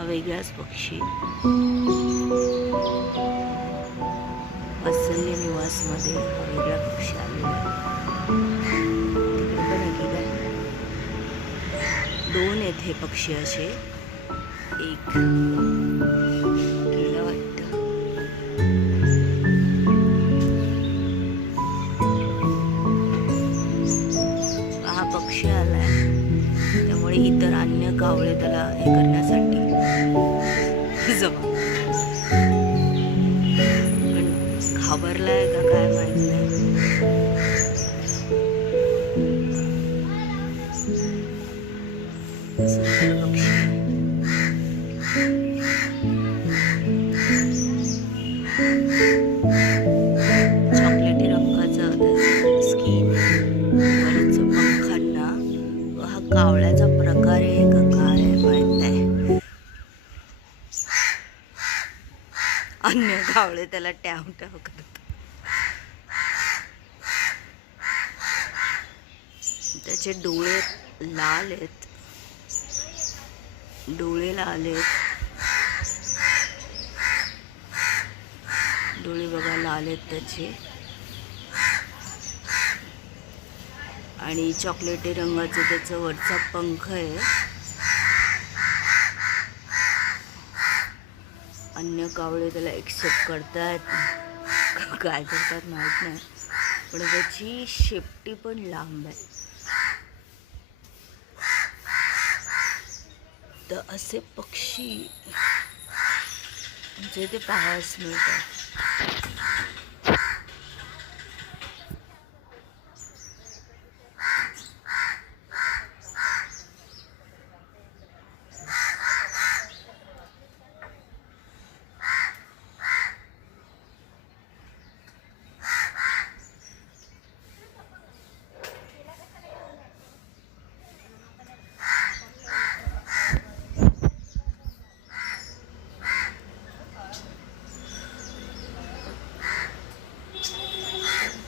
हा वेगळाच पक्षी वात्सल्य निवासमध्ये हा वेगळा पक्षी आलेला आहे. तिकडे पण आहे की काय? दोन आहेत हे पक्षी असे. एक गेला वाटतं. हा पक्षी आलाय त्यामुळे इतर अन्य कावळे त्याला हे करण्यासाठी जमा. पण घाबरलाय का काय माहित नाही. सुंदर पक्षी चॉकलेटी रंगाचं त्याचं स्किन, वरच पंखांना. हा कावळ्याचा प्रकार आहे का काय माहित नाही. अन्य कावळे त्याला टॅव टॅव करतात. त्याचे डोळे लाल आहेत. डोळे लाल आहेत. डोळे बघा लाल आहेत त्याचे. आणि चॉकलेटी रंगाचं त्याचं वरचा पंख आहे. अन्य कावळे त्याला एक्सेप्ट करतात काय करतात माहीत नाही. पण त्याची शेपटी पण लांब आहे. तर असे पक्षी म्हणजे ते पाहायला मिळतात.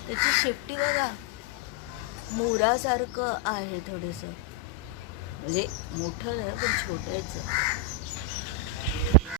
त्याची शेपटी बघा मोरासारखं आहे थोडंसं. म्हणजे मोठं नाही पण छोटंच.